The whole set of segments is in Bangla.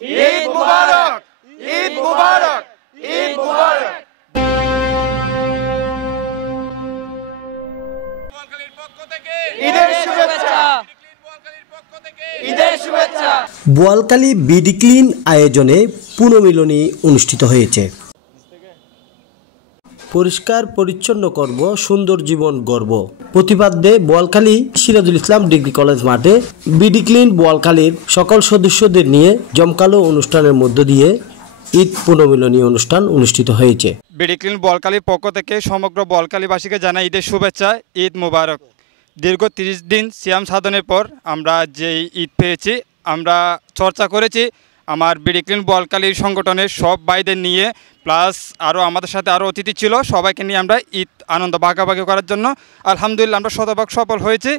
ঈদ মুবারক, ঈদ মুবারক, ঈদ মুবারক। বোয়ালখালীর পক্ষ থেকে ঈদের শুভেচ্ছা, ঈদের শুভেচ্ছা। বোয়ালখালী বিডি ক্লিন আয়োজনে পুনর্মিলনী অনুষ্ঠিত হয়েছে। পরিষ্কার পরিচ্ছন্ন করব, সুন্দর জীবন গর্ব প্রতিপাদ্যে বোয়ালখালী সিরাজুল ইসলাম ডিগ্রি কলেজ মাঠে বিডি ক্লিন বোয়ালখালীর সকল সদস্যদের নিয়ে জমকালো অনুষ্ঠানের মধ্য দিয়ে ঈদ পুনর্মিলনী অনুষ্ঠান অনুষ্ঠিত হয়েছে। বিডি ক্লিন বোয়ালখালীর পক্ষ থেকে সমগ্র বোয়ালখালীবাসীকে জানাই ঈদের শুভেচ্ছা, ঈদ মুবারক। দীর্ঘ 30 দিন সিয়াম সাধনের পর আমরা যেই ঈদ পেয়েছি, আমরা চর্চা করেছি আমার বিডি ক্লিন বোয়ালখালীর সংগঠনের সব ভাইদের নিয়ে, প্লাস আরও আমাদের সাথে আরও অতিথি ছিল, সবাইকে নিয়ে আমরা ঈদ আনন্দ ভাগাভাগি করার জন্য আলহামদুলিল্লাহ আমরা শতভাগ সফল হয়েছি।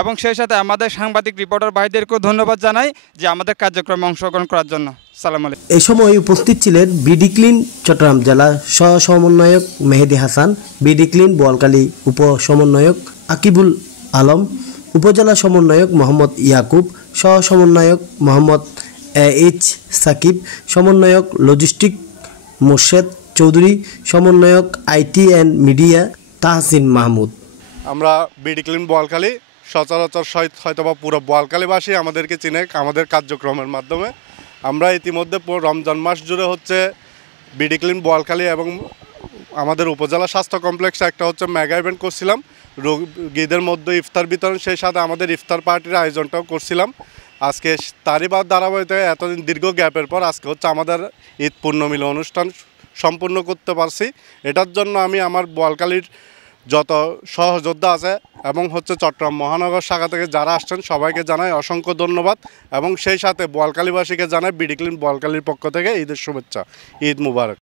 এবং সেই সাথে আমাদের সাংবাদিক রিপোর্টার ভাইদেরকেও ধন্যবাদ জানাই যে আমাদের কার্যক্রমে অংশগ্রহণ করার জন্য। সালাম আলাইকুম। এই সময় উপস্থিত ছিলেন বিডি ক্লিন চট্টগ্রাম জেলা সহ সমন্বয়ক মেহেদি হাসান, বিডি ক্লিন বোয়ালখালী উপ সমন্বয়ক আকিবুল আলম, উপজেলা সমন্বয়ক মোহাম্মদ ইয়াকুব, সহ সমন্বয়ক মোহাম্মদ এইচ সাকিব, সমন্বয়ক লজিস্টিক মোর্শেদ চৌধুরী, সমন্বয়ক IT and media Tahsin Mahmud. আমরা বিডি ক্লিন বোয়ালখালী সচরাচর হয়তোবা পুরো বোয়ালখালীবাসী আমাদেরকে চিনে আমাদের কার্যক্রমের মাধ্যমে। আমরা ইতিমধ্যে পুরো রমজান মাস জুড়ে হচ্ছে বিডি ক্লিন বোয়ালখালী এবং আমাদের উপজেলা স্বাস্থ্য কমপ্লেক্সে একটা হচ্ছে মেগা ইভেন্ট করছিলাম রোগীদের মধ্যে ইফতার বিতরণ, সেই সাথে আমাদের ইফতার পার্টির আয়োজনটাও করছিলাম। আজকে তারই বাদ ধারাবাহিকতায় এতদিন দীর্ঘ গ্যাপের পর আজকে হচ্ছে আমাদের ঈদ পুনর্মিলনী অনুষ্ঠান সম্পূর্ণ করতে পারছি। এটার জন্য আমি আমার বোয়ালখালীর যত সহযোদ্ধা আছে এবং হচ্ছে চট্টগ্রাম মহানগর শাখা থেকে যারা আসছেন সবাইকে জানাই অসংখ্য ধন্যবাদ এবং সেই সাথে বোয়ালখালীবাসীকে জানাই বিডি ক্লিন বোয়ালখালীর পক্ষ থেকে ঈদের শুভেচ্ছা, ঈদ মুবারক।